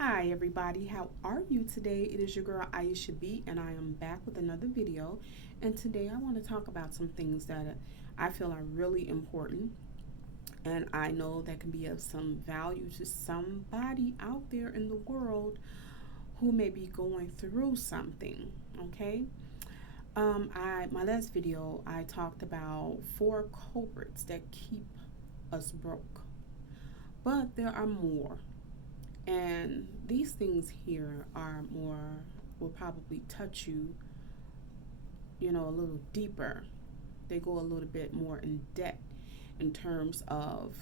Hi everybody, how are you today? It is your girl Aisha B and I am back with another video, and today I want to talk about some things that I feel are really important and I know that can be of some value to somebody out there in the world who may be going through something. Okay. I my last video I talked about four culprits that keep us broke, but there are more. And these things here are more, will probably touch you, a little deeper. They go a little bit more in depth in terms of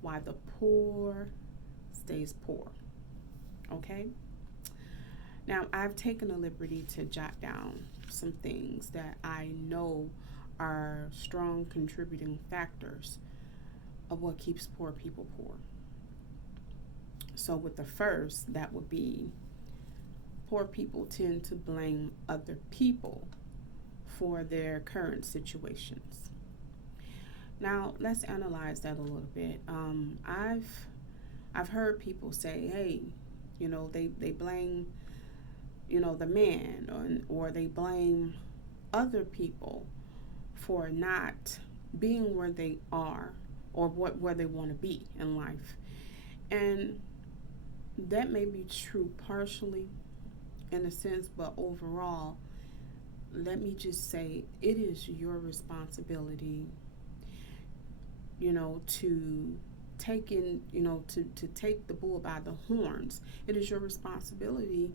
why the poor stays poor. Okay? Now, I've taken the liberty to jot down some things that I know are strong contributing factors of what keeps poor people poor. So, with the first, that would be poor people tend to blame other people for their current situations. Now, let's analyze that a little bit. I've heard people say, "Hey, they blame the man, or they blame other people for not being where they are or where they want to be in life," and that may be true partially in a sense, but overall, let me just say it is your responsibility, to take in, to take the bull by the horns. It is your responsibility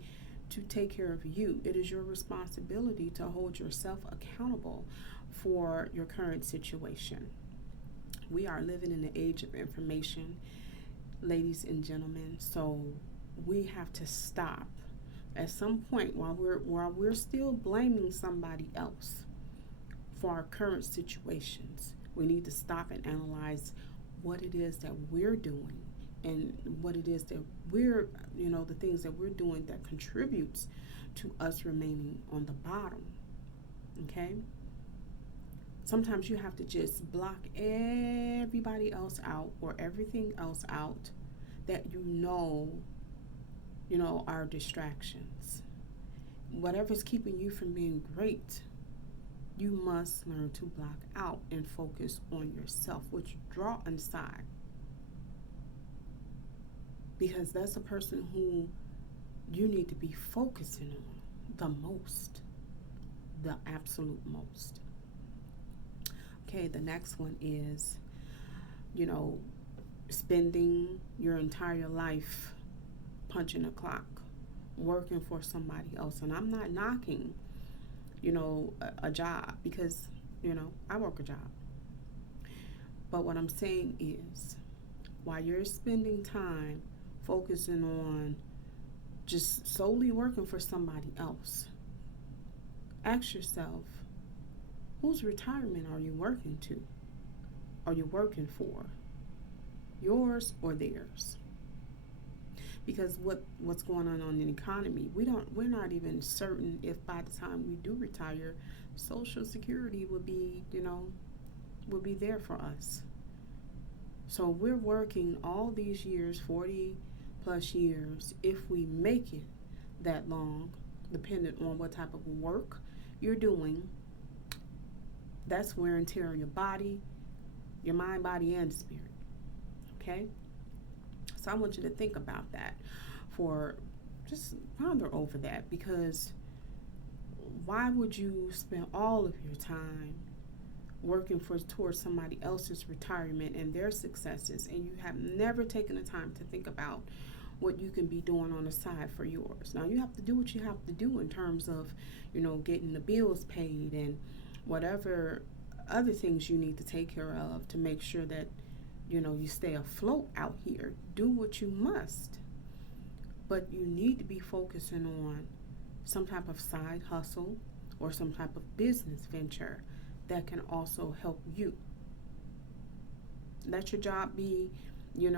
to take care of you. It is your responsibility to hold yourself accountable for your current situation. We are living in the age of information, ladies and gentlemen, so we have to stop at some point while we're still blaming somebody else for our current situations. We need to stop and analyze what it is that we're doing and what it is that the things that we're doing that contributes to us remaining on the bottom. Okay? Sometimes you have to just block everybody else out or everything else out that are distractions. Whatever's keeping you from being great, you must learn to block out and focus on yourself, which draw inside. Because that's a person who you need to be focusing on the most, the absolute most. Okay, the next one is, spending your entire life punching a clock, working for somebody else. And I'm not knocking, a job because, I work a job. But what I'm saying is, while you're spending time focusing on just solely working for somebody else, ask yourself, whose retirement are you working to? Are you working for? Yours or theirs? Because what's going on in the economy, we're not even certain if by the time we do retire, Social Security will be there for us. So we're working all these years, 40 plus years, if we make it that long, depending on what type of work you're doing. That's wear and tear on your body, your mind, body, and spirit. Okay? So I want you to think about that, just ponder over that, because why would you spend all of your time working towards somebody else's retirement and their successes, and you have never taken the time to think about what you can be doing on the side for yours? Now you have to do what you have to do in terms of, getting the bills paid and whatever other things you need to take care of to make sure that you stay afloat out here. Do what you must, but you need to be focusing on some type of side hustle or some type of business venture that can also help you. Let your job be, your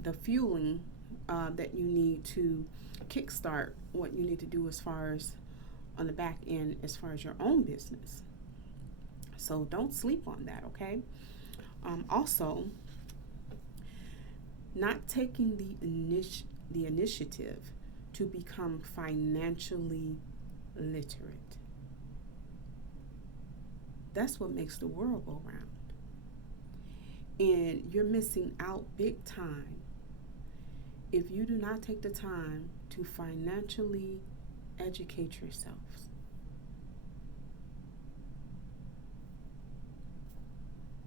the fueling that you need to kickstart what you need to do as far as on the back end, as far as your own business. So don't sleep on that, okay? Also, not taking the the initiative to become financially literate. That's what makes the world go round. And you're missing out big time if you do not take the time to financially educate yourselves.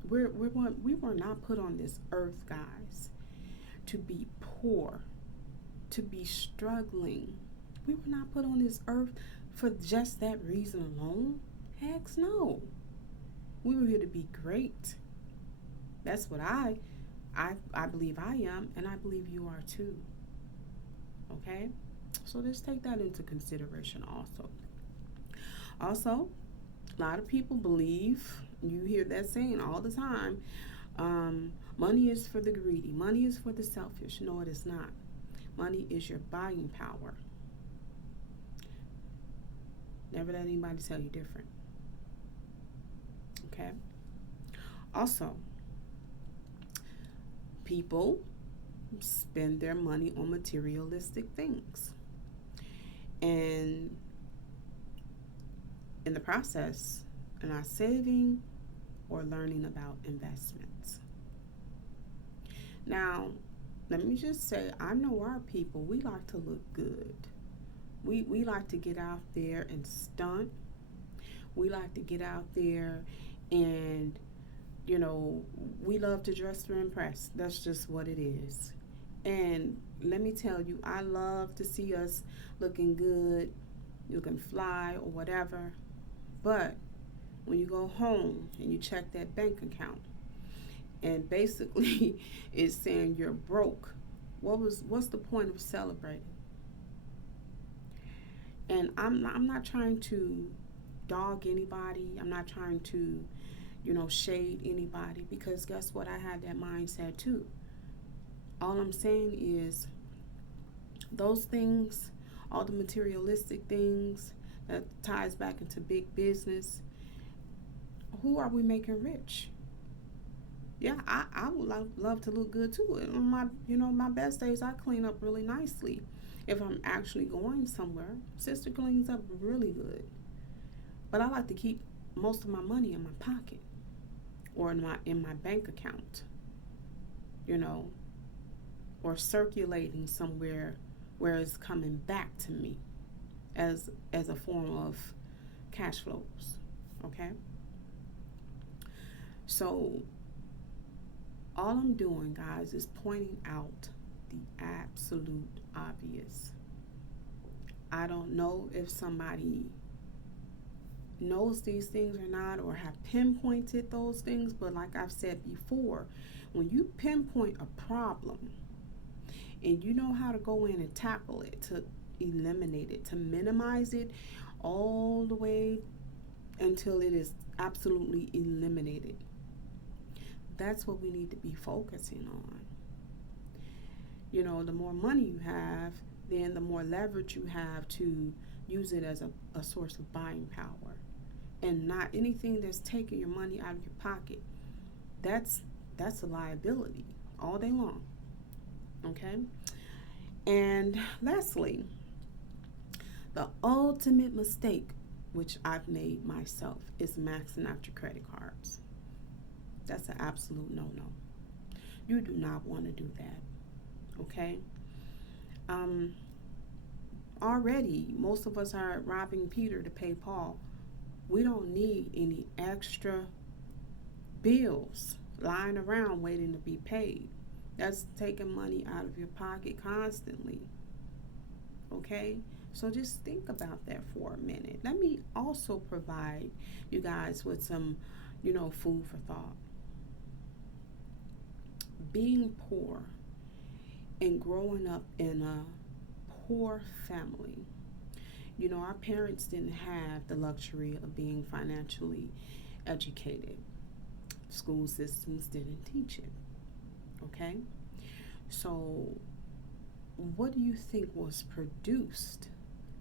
We were not put on this earth, guys, to be poor, to be struggling. We were not put on this earth for just that reason alone. Heck no. We were here to be great. That's what I believe I am, and I believe you are too. Okay? So just take that into consideration also. Also, a lot of people believe, you hear that saying all the time, money is for the greedy, money is for the selfish. No, it is not. Money is your buying power. Never let anybody tell you different. Okay? Also, people spend their money on materialistic things. And in the process, are not saving or learning about investments. Now, let me just say, I know our people, we like to look good. We like to get out there and stunt. We like to get out there and, we love to dress to impress. That's just what it is. And let me tell you, I love to see us looking good, looking fly or whatever. But when you go home and you check that bank account and basically it's saying you're broke, what's the point of celebrating? And I'm not trying to dog anybody. I'm not trying to, shade anybody, because guess what? I had that mindset too. All I'm saying is those things, all the materialistic things that ties back into big business, who are we making rich? Yeah, I would love to look good too. On my best days, I clean up really nicely. If I'm actually going somewhere, sister cleans up really good. But I like to keep most of my money in my pocket or in my bank account, or circulating somewhere where it's coming back to me as a form of cash flows. Okay? So all I'm doing, guys, is pointing out the absolute obvious. I don't know if somebody knows these things or not, or have pinpointed those things, but like I've said before, when you pinpoint a problem and you know how to go in and tackle it, to eliminate it, to minimize it all the way until it is absolutely eliminated, that's what we need to be focusing on. The more money you have, then the more leverage you have to use it as a source of buying power, and not anything that's taking your money out of your pocket. That's a liability all day long. Okay? And lastly, the ultimate mistake, which I've made myself, is maxing out your credit cards. That's an absolute no-no. You do not want to do that. Okay? Already, most of us are robbing Peter to pay Paul. We don't need any extra bills lying around waiting to be paid. That's taking money out of your pocket constantly. Okay? So just think about that for a minute. Let me also provide you guys with some, food for thought. Being poor and growing up in a poor family, our parents didn't have the luxury of being financially educated. School systems didn't teach it. Okay? So what do you think was produced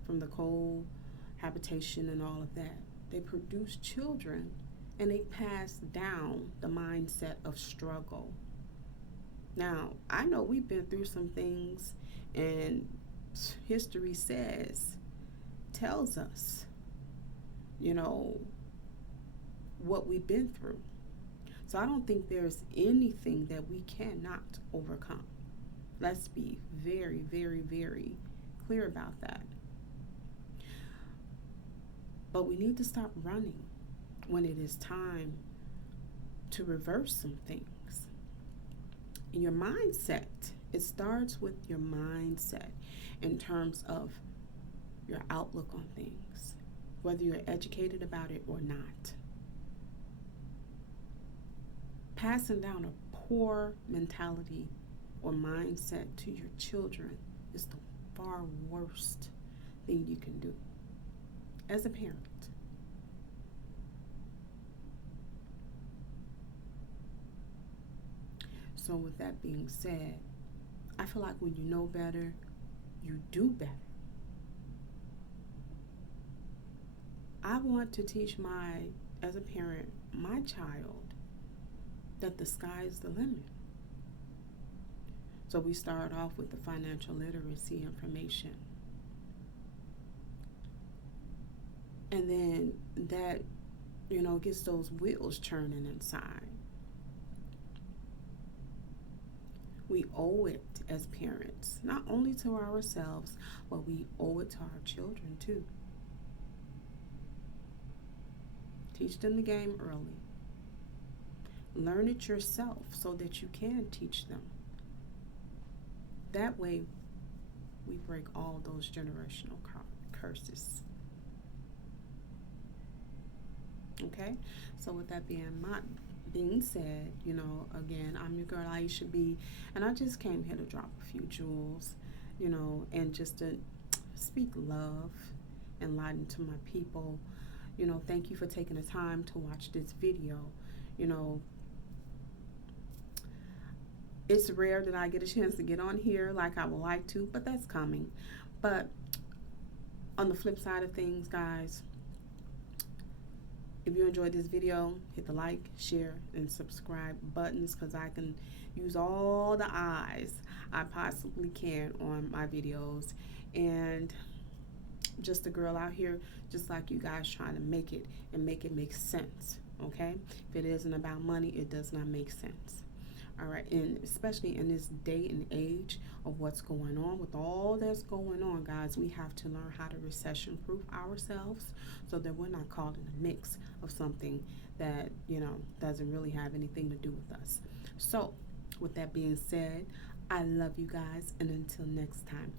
from the cohabitation and all of that? They produced children, and they passed down the mindset of struggle. Now, I know we've been through some things, and history tells us, you know, what we've been through. So I don't think there's anything that we cannot overcome. Let's be very, very, very clear about that. But we need to stop running when it is time to reverse some things. Your mindset, it starts with your mindset in terms of your outlook on things, whether you're educated about it or not. Passing down a poor mentality or mindset to your children is the far worst thing you can do as a parent. So, with that being said, I feel like when you know better, you do better. I want to teach as a parent, my child that the sky is the limit. So we start off with the financial literacy information. And then that, gets those wheels churning inside. We owe it as parents, not only to ourselves, but we owe it to our children too. Teach them the game early. Learn it yourself so that you can teach them. That way, we break all those generational curses. Okay? So with that being said, again, I'm your girl Aisha B, and I just came here to drop a few jewels, and just to speak love and light into my people. Thank you for taking the time to watch this video. It's rare that I get a chance to get on here like I would like to, but that's coming. But on the flip side of things, guys, if you enjoyed this video, hit the like, share, and subscribe buttons, because I can use all the eyes I possibly can on my videos. And just a girl out here, just like you guys, trying to make it and make it make sense, okay? If it isn't about money, it does not make sense. All right, and especially in this day and age of what's going on, with all that's going on, guys, we have to learn how to recession-proof ourselves so that we're not caught in the mix of something that, doesn't really have anything to do with us. So, with that being said, I love you guys, and until next time,